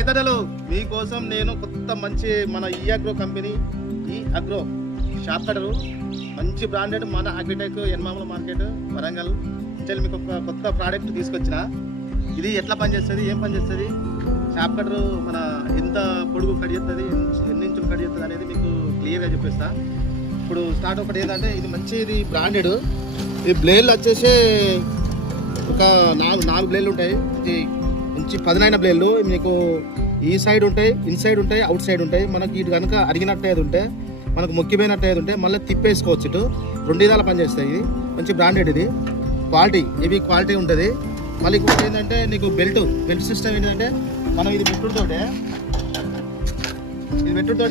రైతన్నలు మీకోసం నేను కొత్త మంచి మన ఈ అగ్రో కంపెనీ ఈ అగ్రో షాప్ కట్టరు మంచి బ్రాండెడ్ మన అగ్రిటెక్ ఎన్మామల మార్కెట్ వరంగల్ నుంచి మీకు ఒక కొత్త ప్రోడక్ట్ తీసుకొచ్చిన. ఇది ఎట్లా పనిచేస్తుంది, ఏం పనిచేస్తుంది, షాప్ కట్టరు మన ఎంత పొడుగు కట్ చేస్తుంది, ఎన్ని ఇంచులు కట్ చేస్తుంది అనేది మీకు క్లియర్గా చెప్పేస్తా. ఇప్పుడు స్టార్ట్ ఒకటి ఏంటంటే ఇది మంచిది బ్రాండెడ్. ఈ బ్లేడ్లు వచ్చేసి ఒక నాలుగు బ్లేడ్లు ఉంటాయి. ఇది మంచి పదునైన బ్లేడ్లు మీకు ఈ సైడ్ ఉంటాయి, ఇన్సైడ్ ఉంటాయి, అవుట్ సైడ్ ఉంటాయి. మనకి ఇటు కనుక అరిగినట్టు ఏది ఉంటే, మనకు మొక్కిపోయినట్టు ఏది ఉంటే మళ్ళీ తిప్పేసుకోవచ్చు. ఇటు రెండు విధాలు పనిచేస్తాయి. ఇది మంచి బ్రాండెడ్, ఇది క్వాలిటీ, ఇవి క్వాలిటీ ఉంటుంది. మళ్ళీ ఇంకొకటి ఏంటంటే నీకు బెల్ట్ సిస్టమ్ ఏంటంటే మనం ఇది పెట్టుడుతోటే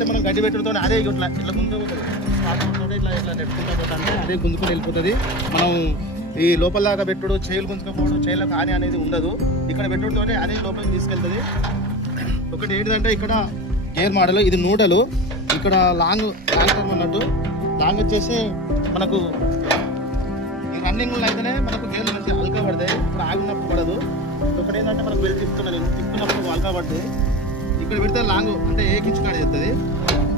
మనం గడ్డి పెట్టుడుతో అదే ఇట్లా గుంజుకుంటుంది. ఇట్లా నెట్టుకుంటా అంటే అదే గుంజుకొని వెళ్ళిపోతుంది. మనం ఈ లోపల దాకా పెట్టుడు, చేతులు గుంజుకోపోవడం, చేతులకు హాని అనేది ఉండదు. ఇక్కడ పెట్టుడుతోనే అదే లోపలికి తీసుకెళ్తుంది. ఒకటి ఏంటంటే ఇక్కడ గేర్ మోడల్, ఇది నూటలు. ఇక్కడ లాంగ్ టర్మ్ అన్నట్టు. లాంగ్ వచ్చేసి మనకు ఈ రన్నింగ్లో అయితేనే మనకు గేర్లు మంచి అల్కా పడతాయి. ఇప్పుడు ఆగినప్పుడు పడదు. ఒకటి ఏంటంటే మనకు బెల్ట్ తిప్పుకున్నప్పుడు అల్కా పడుతుంది. ఇక్కడ పెడితే లాంగ్ అంటే ఇంచు కాడ చేస్తుంది.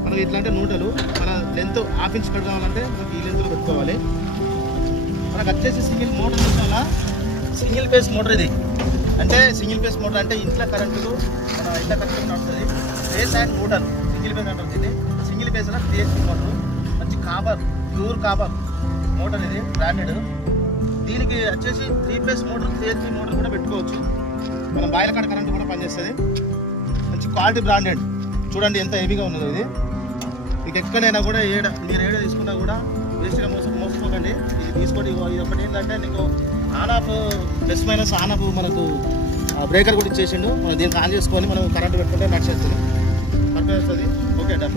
మనకి ఇట్లా అంటే నూటలు. మన లెంత్ ½ ఇంచ్ కట్ కావాలంటే మనకి ఈ లెంత్లో పెట్టుకోవాలి. మనకు వచ్చేసి సింగిల్ మోటార్ వల్ల సింగిల్ ఫేస్ మోటార్. ఇది అంటే సింగిల్ ఫేస్ మోటార్ అంటే ఇంట్లో కరెంటు మన ఇంట్లో కరెంటు నడుస్తుంది. Face and motor single phase అంటారు దీన్ని. సింగిల్ ఫేస్ అన్న 3 HP మోటార్, మంచి ప్యూర్ కాపర్ మోటార్. ఇది బ్రాండెడ్. దీనికి వచ్చేసి 3 ఫేస్ మోటార్, 3 HP మోటార్ కూడా పెట్టుకోవచ్చు. మన బాయిల కాడ కరెంటు కూడా పనిచేస్తుంది. మంచి క్వాలిటీ బ్రాండెడ్. చూడండి ఎంత హెవీగా ఉన్నదో ఇది. మీకు ఎక్కడైనా కూడా మీరు ఏడ తీసుకున్నా కూడా వేస్ట్గా మోసపోకండి. ఇది తీసుకోండి. ఇది ఒకటి ఏంటంటే నీకు on off plus minus on off మనకు బ్రేకర్ కూడా ఇచ్చేసిండు. మనం దీనికి ఆన్ చేసుకొని మనం కరెంట్ పెట్టుకుంటే నడిచేస్తుంది. పర్ఫెక్ట్ వస్తుంది. Okay done.